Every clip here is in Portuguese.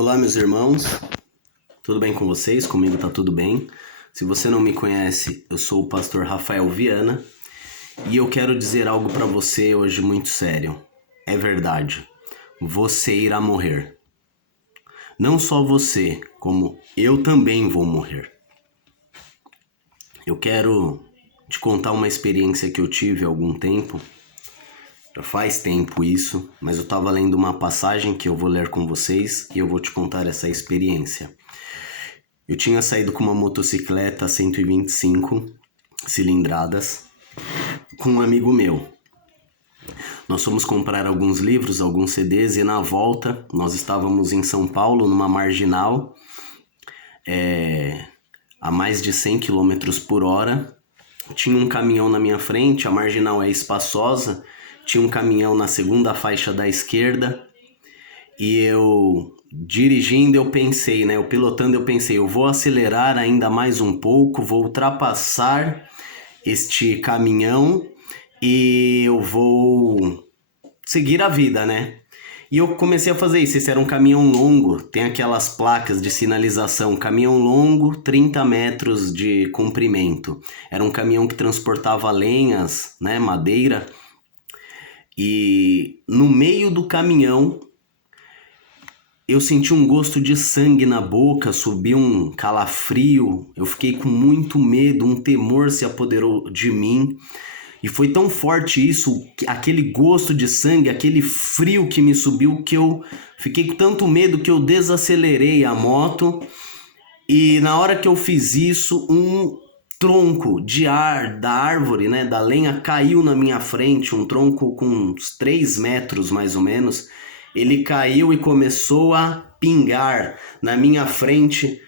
Olá, meus irmãos, tudo bem com vocês? Comigo tá tudo bem. Se você não me conhece, eu sou o pastor Rafael Viana e eu quero dizer algo para você hoje muito sério. É verdade, você irá morrer. Não só você, como eu também vou morrer. Eu quero te contar uma experiência que eu tive há algum tempo. Já faz tempo isso, mas eu estava lendo uma passagem que eu vou ler com vocês e eu vou te contar essa experiência. Eu tinha saído com uma motocicleta 125 cilindradas com um amigo meu. Nós fomos comprar alguns livros, alguns CDs e na volta nós estávamos em São Paulo, numa marginal, a mais de 100 km por hora. Tinha um caminhão na minha frente, a marginal é espaçosa, tinha um caminhão na segunda faixa da esquerda e eu dirigindo eu pensei, eu pilotando eu pensei, eu vou acelerar ainda mais um pouco, vou ultrapassar este caminhão e eu vou seguir a vida, E eu comecei a fazer isso. Esse era um caminhão longo, tem aquelas placas de sinalização, caminhão longo, 30 metros de comprimento. Era um caminhão que transportava lenhas, madeira. E no meio do caminhão, eu senti um gosto de sangue na boca, subiu um calafrio, eu fiquei com muito medo, um temor se apoderou de mim. E foi tão forte isso, aquele gosto de sangue, aquele frio que me subiu, que eu fiquei com tanto medo que eu desacelerei a moto. E na hora que eu fiz isso, um tronco da árvore, da lenha, caiu na minha frente, um tronco com uns 3 metros mais ou menos. Ele caiu e começou a pingar na minha frente.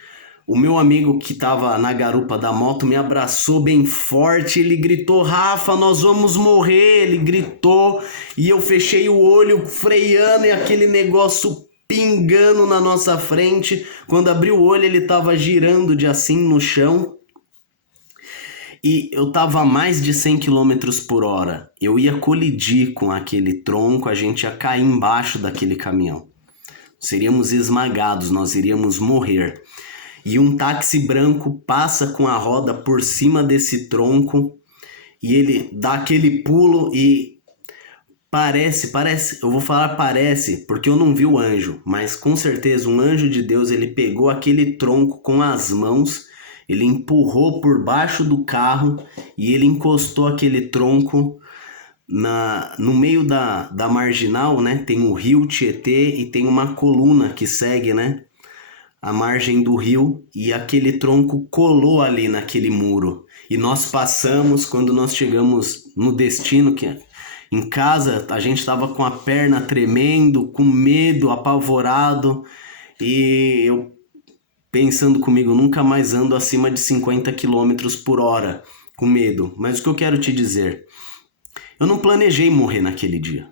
O meu amigo que estava na garupa da moto me abraçou bem forte, ele gritou: "Rafa, nós vamos morrer", ele gritou, e eu fechei o olho, freando, e aquele negócio pingando na nossa frente. Quando abri o olho, ele estava girando de assim no chão, e eu estava a mais de 100 km por hora. Eu ia colidir com aquele tronco, a gente ia cair embaixo daquele caminhão. Seríamos esmagados, nós iríamos morrer. E um táxi branco passa com a roda por cima desse tronco e ele dá aquele pulo e parece, eu vou falar parece, porque eu não vi o anjo, mas com certeza um anjo de Deus, ele pegou aquele tronco com as mãos, ele empurrou por baixo do carro e ele encostou aquele tronco no meio da marginal, tem o rio Tietê e tem uma coluna que segue, a margem do rio, e aquele tronco colou ali naquele muro. E nós passamos, quando nós chegamos no destino, que em casa, a gente estava com a perna tremendo, com medo, apavorado, e eu pensando comigo, nunca mais ando acima de 50 km por hora, com medo. Mas o que eu quero te dizer, eu não planejei morrer naquele dia.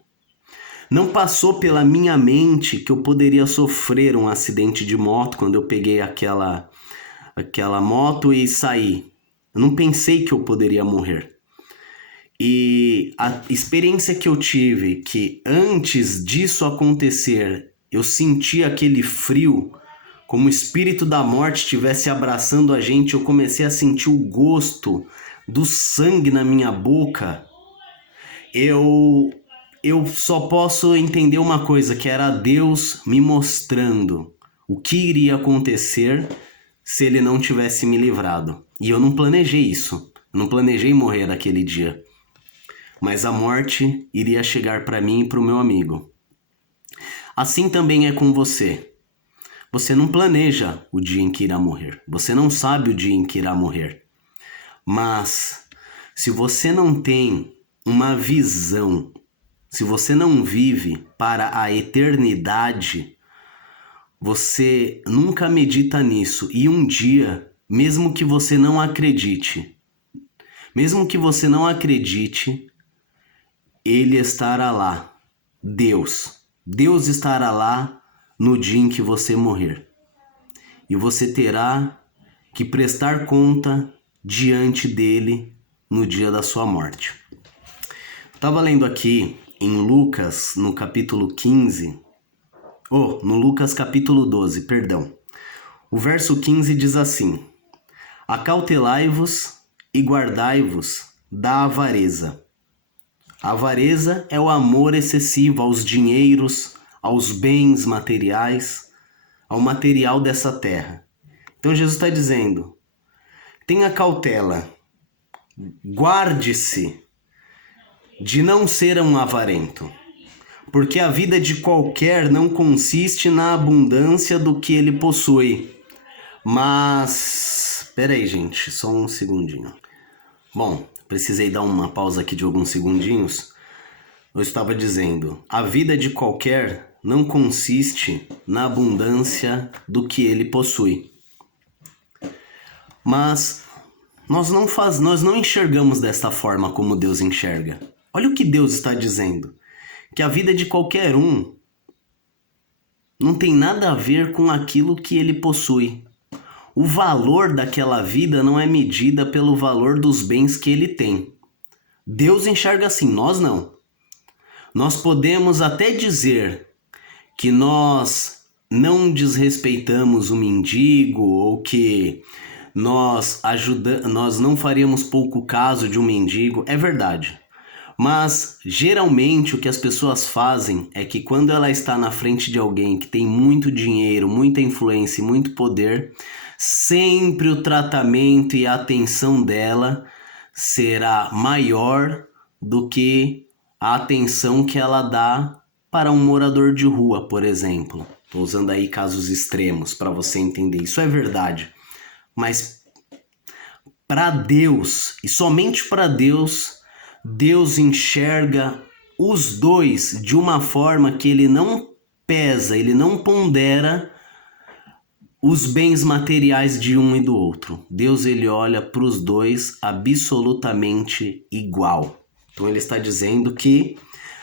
Não passou pela minha mente que eu poderia sofrer um acidente de moto quando eu peguei aquela moto e saí. Eu não pensei que eu poderia morrer. E a experiência que eu tive, que antes disso acontecer, eu senti aquele frio, como o espírito da morte estivesse abraçando a gente, eu comecei a sentir o gosto do sangue na minha boca. Eu só posso entender uma coisa, que era Deus me mostrando o que iria acontecer se ele não tivesse me livrado. E eu não planejei isso, eu não planejei morrer naquele dia. Mas a morte iria chegar para mim e para o meu amigo. Assim também é com você. Você não planeja o dia em que irá morrer. Você não sabe o dia em que irá morrer. Mas se você não tem uma visão, se você não vive para a eternidade, você nunca medita nisso. E um dia, mesmo que você não acredite, ele estará lá. Deus estará lá no dia em que você morrer. E você terá que prestar conta diante dele no dia da sua morte. Estava lendo aqui em Lucas, no capítulo 15, No Lucas capítulo 12, perdão. O verso 15 diz assim: acautelai-vos e guardai-vos da avareza. A avareza é o amor excessivo aos dinheiros, aos bens materiais, ao material dessa terra. Então Jesus está dizendo, tenha cautela, guarde-se de não ser um avarento, porque a vida de qualquer não consiste na abundância do que ele possui. Mas, peraí gente, só um segundinho. Bom, precisei dar uma pausa aqui de alguns segundinhos. Eu estava dizendo, a vida de qualquer não consiste na abundância do que ele possui. Mas nós não enxergamos desta forma como Deus enxerga. Olha o que Deus está dizendo, que a vida de qualquer um não tem nada a ver com aquilo que ele possui. O valor daquela vida não é medida pelo valor dos bens que ele tem. Deus enxerga assim, nós não. Nós podemos até dizer que nós não desrespeitamos o mendigo ou que nós não faríamos pouco caso de um mendigo, é verdade. Mas geralmente o que as pessoas fazem é que quando ela está na frente de alguém que tem muito dinheiro, muita influência e muito poder, sempre o tratamento e a atenção dela será maior do que a atenção que ela dá para um morador de rua, por exemplo. Estou usando aí casos extremos para você entender. Isso é verdade. Mas para Deus, e somente para Deus, Deus enxerga os dois de uma forma que ele não pesa, ele não pondera os bens materiais de um e do outro. Deus, ele olha para os dois absolutamente igual. Então ele está dizendo que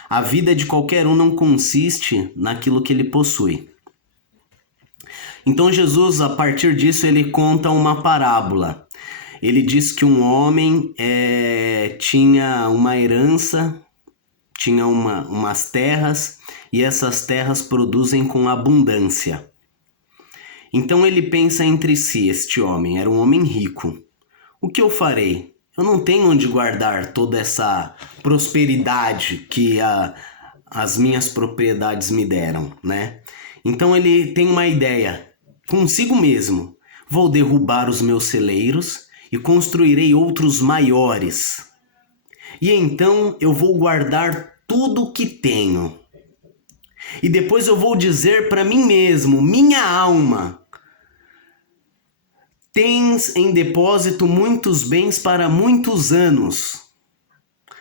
a vida de qualquer um não consiste naquilo que ele possui. Então Jesus, a partir disso, ele conta uma parábola. Ele diz que um homem tinha uma herança, tinha umas terras, e essas terras produzem com abundância. Então ele pensa entre si, este homem, era um homem rico. O que eu farei? Eu não tenho onde guardar toda essa prosperidade que as minhas propriedades me deram, né? Então ele tem uma ideia, consigo mesmo. Vou derrubar os meus celeiros e construirei outros maiores. E então eu vou guardar tudo o que tenho. E depois eu vou dizer para mim mesmo, minha alma, tens em depósito muitos bens para muitos anos.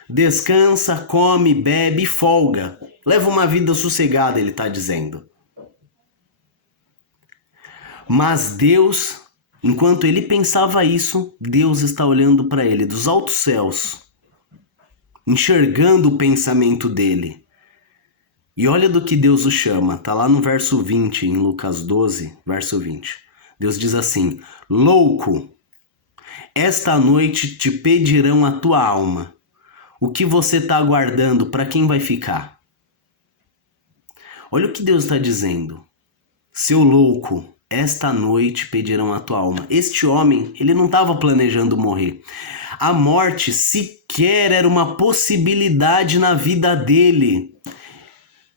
Descansa, come, bebe e folga. Leva uma vida sossegada, ele está dizendo. Mas Deus, enquanto ele pensava isso, Deus está olhando para ele dos altos céus, enxergando o pensamento dele. E olha do que Deus o chama, está lá no verso 20, em Lucas 12, verso 20. Deus diz assim, louco, esta noite te pedirão a tua alma. O que você está aguardando, para quem vai ficar? Olha o que Deus está dizendo. Seu louco, esta noite pedirão a tua alma. Este homem, ele não estava planejando morrer. A morte sequer era uma possibilidade na vida dele.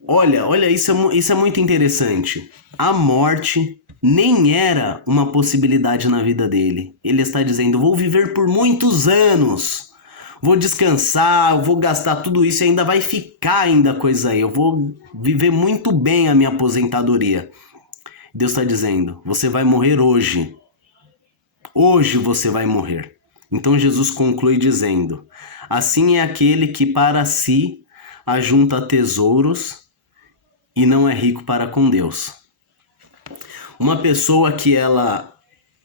Olha, isso é muito interessante. A morte nem era uma possibilidade na vida dele. Ele está dizendo, vou viver por muitos anos. Vou descansar, vou gastar tudo isso e ainda vai ficar ainda coisa aí. Eu vou viver muito bem a minha aposentadoria. Deus está dizendo, você vai morrer hoje. Hoje você vai morrer. Então Jesus conclui dizendo, assim é aquele que para si ajunta tesouros e não é rico para com Deus. Uma pessoa que ela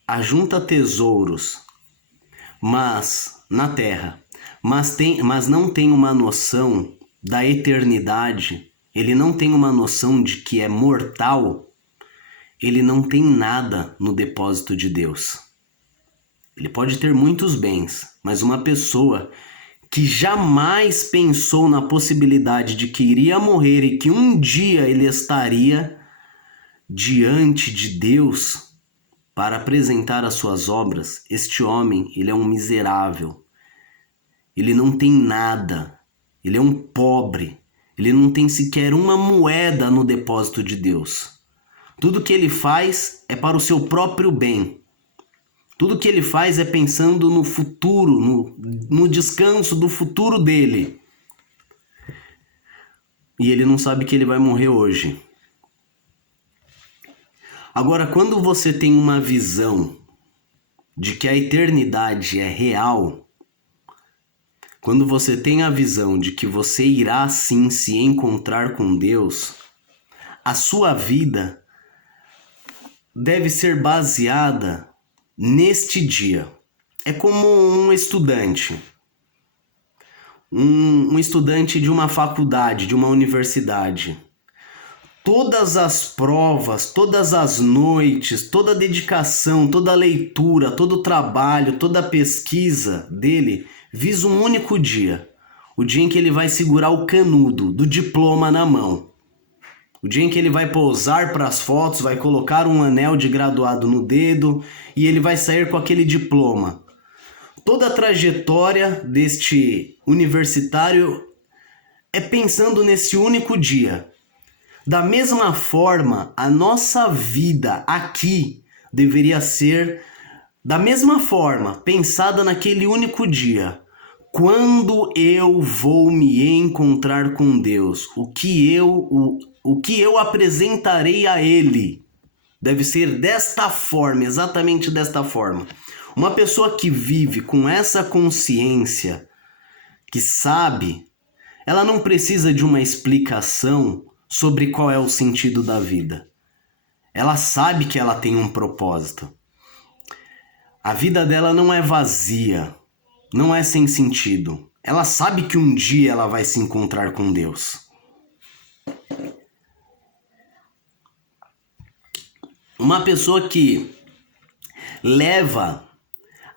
ajunta tesouros, mas na terra, mas não tem uma noção da eternidade, ele não tem uma noção de que é mortal, ele não tem nada no depósito de Deus. Ele pode ter muitos bens, mas uma pessoa que jamais pensou na possibilidade de que iria morrer e que um dia ele estaria diante de Deus para apresentar as suas obras, este homem, ele é um miserável. Ele não tem nada. Ele é um pobre. Ele não tem sequer uma moeda no depósito de Deus. Tudo que ele faz é para o seu próprio bem. Tudo que ele faz é pensando no futuro, no descanso do futuro dele. E ele não sabe que ele vai morrer hoje. Agora, quando você tem uma visão de que a eternidade é real, quando você tem a visão de que você irá sim se encontrar com Deus, a sua vida deve ser baseada neste dia. É como um estudante. Um estudante de uma faculdade, de uma universidade. Todas as provas, todas as noites, toda a dedicação, toda a leitura, todo o trabalho, toda a pesquisa dele visa um único dia. O dia em que ele vai segurar o canudo do diploma na mão. O dia em que ele vai posar para as fotos, vai colocar um anel de graduado no dedo e ele vai sair com aquele diploma. Toda a trajetória deste universitário é pensando nesse único dia. Da mesma forma, a nossa vida aqui deveria ser, da mesma forma, pensada naquele único dia. Quando eu vou me encontrar com Deus? O que eu apresentarei a Ele? Deve ser desta forma, exatamente desta forma. Uma pessoa que vive com essa consciência, que sabe, ela não precisa de uma explicação sobre qual é o sentido da vida. Ela sabe que ela tem um propósito. A vida dela não é vazia, não é sem sentido. Ela sabe que um dia ela vai se encontrar com Deus. Uma pessoa que leva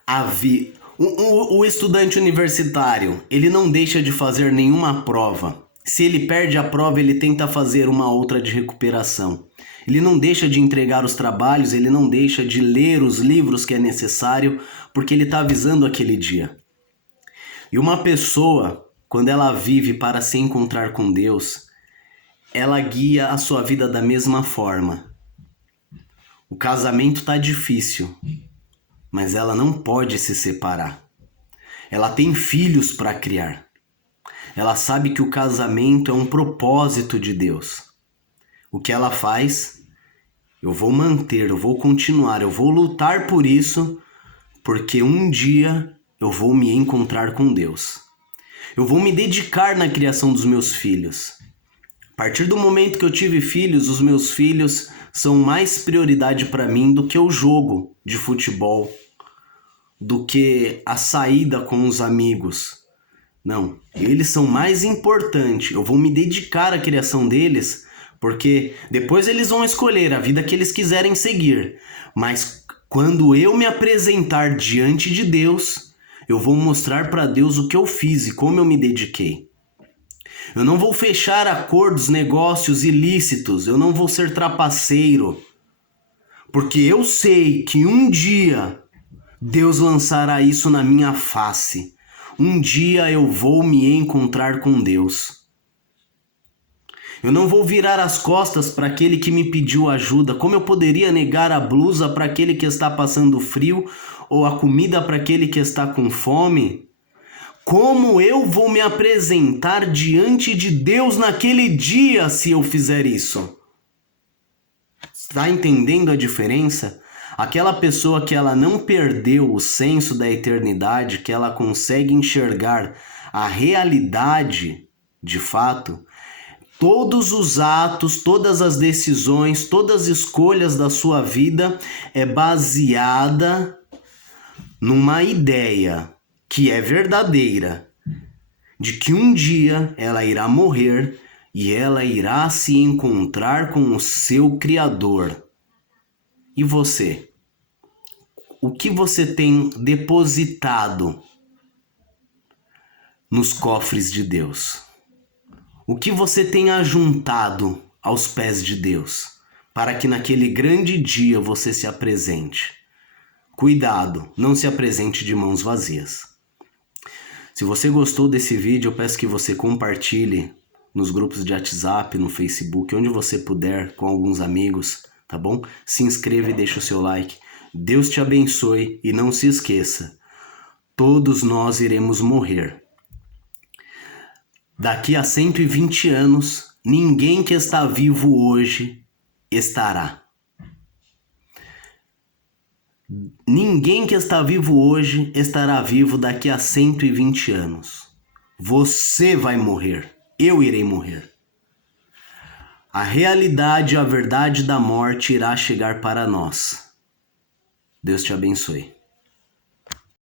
a vida... O estudante universitário, ele não deixa de fazer nenhuma prova. Se ele perde a prova, ele tenta fazer uma outra de recuperação. Ele não deixa de entregar os trabalhos, ele não deixa de ler os livros que é necessário, porque ele está avisando aquele dia. E uma pessoa, quando ela vive para se encontrar com Deus, ela guia a sua vida da mesma forma. O casamento está difícil, mas ela não pode se separar. Ela tem filhos para criar. Ela sabe que o casamento é um propósito de Deus. O que ela faz? Eu vou manter, eu vou continuar, eu vou lutar por isso, porque um dia eu vou me encontrar com Deus. Eu vou me dedicar na criação dos meus filhos. A partir do momento que eu tive filhos, os meus filhos são mais prioridade para mim do que o jogo de futebol, do que a saída com os amigos. Não, eles são mais importantes. Eu vou me dedicar à criação deles, porque depois eles vão escolher a vida que eles quiserem seguir. Mas quando eu me apresentar diante de Deus, eu vou mostrar para Deus o que eu fiz e como eu me dediquei. Eu não vou fechar acordos, negócios ilícitos. Eu não vou ser trapaceiro. Porque eu sei que um dia Deus lançará isso na minha face. Um dia eu vou me encontrar com Deus. Eu não vou virar as costas para aquele que me pediu ajuda. Como eu poderia negar a blusa para aquele que está passando frio ou a comida para aquele que está com fome? Como eu vou me apresentar diante de Deus naquele dia se eu fizer isso? Está entendendo a diferença? Aquela pessoa que ela não perdeu o senso da eternidade, que ela consegue enxergar a realidade de fato, todos os atos, todas as decisões, todas as escolhas da sua vida é baseada numa ideia que é verdadeira, de que um dia ela irá morrer e ela irá se encontrar com o seu Criador. E você? O que você tem depositado nos cofres de Deus? O que você tem ajuntado aos pés de Deus? para que naquele grande dia você se apresente. Cuidado, não se apresente de mãos vazias. Se você gostou desse vídeo, eu peço que você compartilhe nos grupos de WhatsApp, no Facebook, onde você puder, com alguns amigos, tá bom? Se inscreva e deixa o seu like. Deus te abençoe e não se esqueça, todos nós iremos morrer. Daqui a 120 anos, ninguém que está vivo hoje estará. Ninguém que está vivo hoje estará vivo daqui a 120 anos. Você vai morrer. Eu irei morrer. A realidade, a verdade da morte irá chegar para nós. Deus te abençoe.